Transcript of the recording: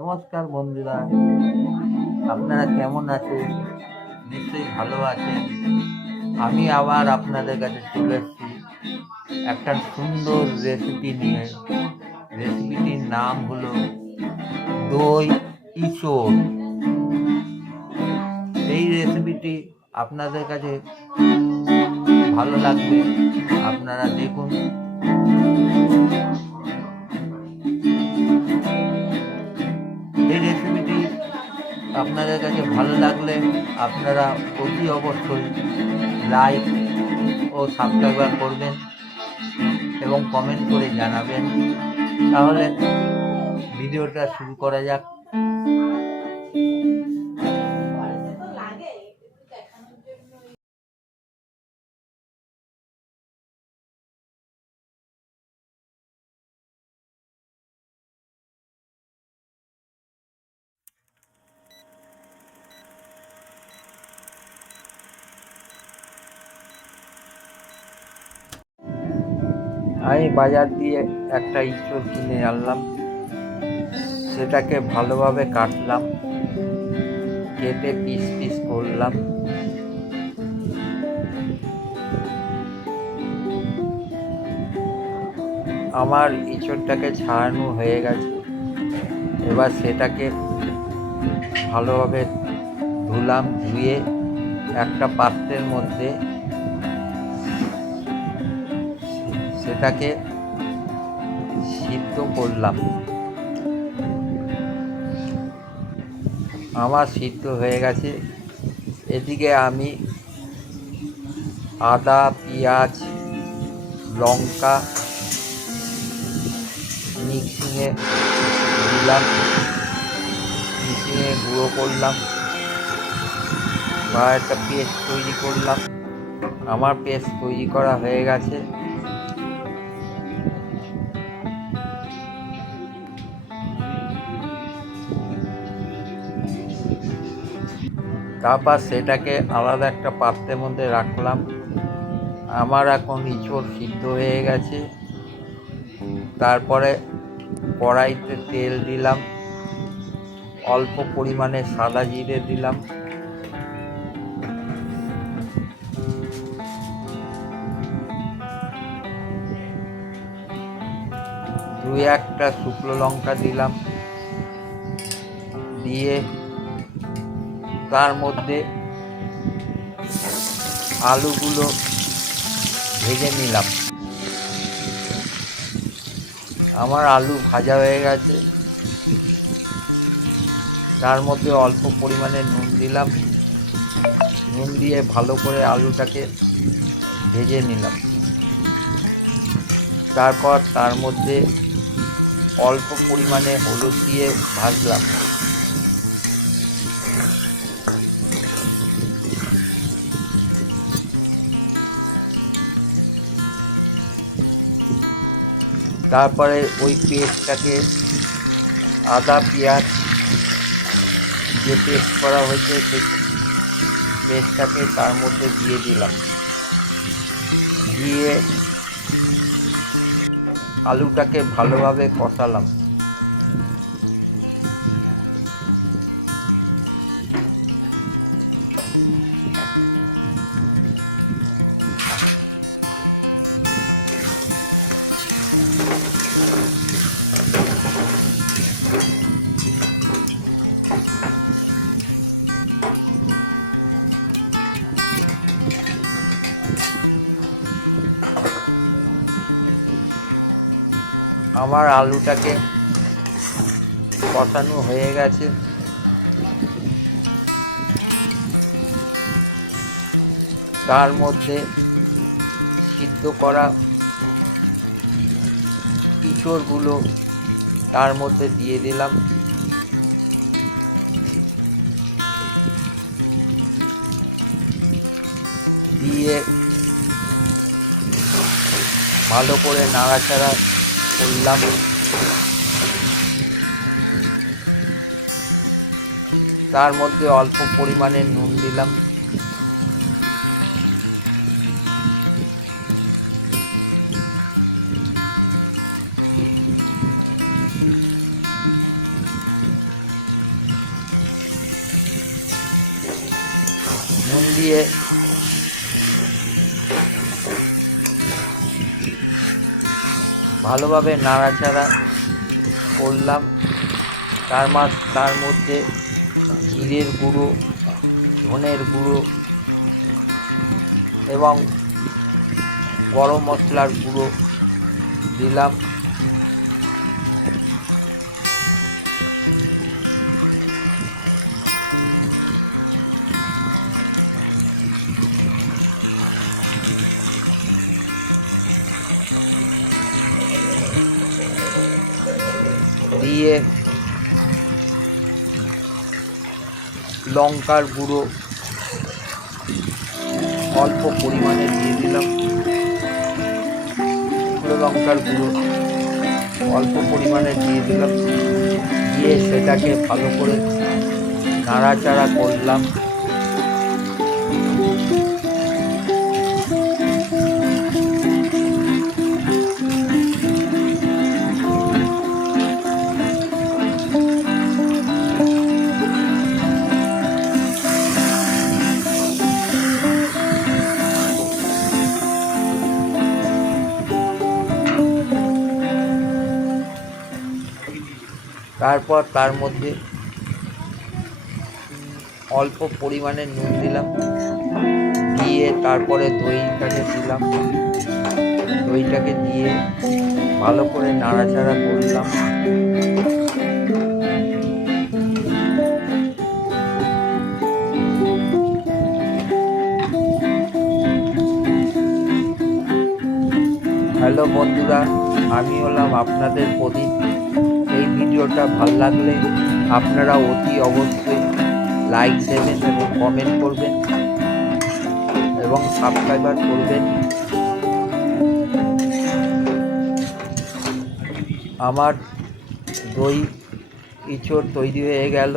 নমস্কার বন্ধুরা, আপনারা কেমন আছেন? নিশ্চয়ই ভালো আছেন। আমি আবার আপনাদের কাছে চলে এসেছি একটা সুন্দর রেসিপি নিয়ে। রেসিপিটির নাম হলো দই ইঁচড়। এই রেসিপিটি আপনাদের কাছে ভালো লাগবে, আপনারা দেখুন। এই রেসিপিটি আপনাদের কাছে ভালো লাগলে আপনারা অতি অবশ্যই লাইক ও সাবস্ক্রাইব করবেন এবং কমেন্ট করে জানাবেন। তাহলে ভিডিওটা শুরু করা যাক। আমি বাজার দিয়ে একটা ইঁচড় কিনে আনলাম, সেটাকে ভালোভাবে কাটলাম, কেটে পিস পিস করলাম। আমার ইঁচড়টাকে ছাড়ানো হয়ে গেছে। এবার সেটাকে ভালোভাবে ধুলাম, ধুয়ে একটা পাত্রের মধ্যে সেটাকে সিদ্ধ করলাম। আমার সিদ্ধ হয়ে গেছে। এদিকে আমি আদা, পেঁয়াজ, লঙ্কা মিক্সিংয়ে দিলাম, মিক্সিংয়ে গুঁড়ো করলাম বা একটা পেস্ট তৈরি করলাম। আমার পেস্ট তৈরি করা হয়ে গেছে। তারপর সেটাকে আলাদা একটা পাত্রের মধ্যে রাখলাম। আমার এখন ইঁচড় সিদ্ধ হয়ে গেছে। তারপরে কড়াইতে তেল দিলাম, অল্প পরিমাণে সাদা জিরে দিলাম, দুই একটা শুকনো লঙ্কা দিলাম, দিয়ে তার মধ্যে আলুগুলো ভেজে নিলাম। আমার আলু ভাজা হয়ে গেছে। তার মধ্যে অল্প পরিমাণে নুন দিলাম, নুন দিয়ে ভালো করে আলুটাকে ভেজে নিলাম। তারপর তার মধ্যে অল্প পরিমাণে হলুদ দিয়ে ভাজলাম। তারপরে ওই পেস্টটাকে, আদা পেঁয়াজ যে পেস্ট করা হয়েছে সেই পেস্টটাকে তার মধ্যে দিয়ে দিলাম, দিয়ে আলুটাকে ভালোভাবে কষালাম। আমার আলুটাকে কষানো হয়ে গেছে। তার মধ্যে সিদ্ধ করা ইঁচড়গুলো তার মধ্যে দিয়ে দিলাম, দিয়ে ভালো করে নাড়াচাড়া করলাম। তার মধ্যে অল্প পরিমাণে নুন দিলাম, নুন দিয়ে ভালোভাবে নাড়াচাড়া করলাম। তার মধ্যে জিরের গুঁড়ো, ধনের গুঁড়ো এবং গরম মশলার গুঁড়ো দিলাম। দিয়ে লঙ্কার গুঁড়ো অল্প পরিমাণে দিয়ে দিলাম। শুকনো লঙ্কার গুঁড়ো অল্প পরিমাণে দিয়ে দিলাম। দিয়ে সেটাকে ভালো করে নাড়াচাড়া করলাম। তারপর তার মধ্যে অল্প পরিমাণে নুন দিলাম। দিয়ে তারপরে দইটাকে দিলাম। দইটাকে দিয়ে ভালো করে নাড়াচাড়া করলাম। হ্যালো বন্ধুরা, আমি হলাম আপনাদের প্রদীপ। এই ভিডিওটা ভালো লাগলে আপনারা অতি অবশ্যই লাইক দেবেন এবং কমেন্ট করবেন এবং সাবস্ক্রাইবার করবেন। আমার দই ইঁচড় তৈরি হয়ে গেল।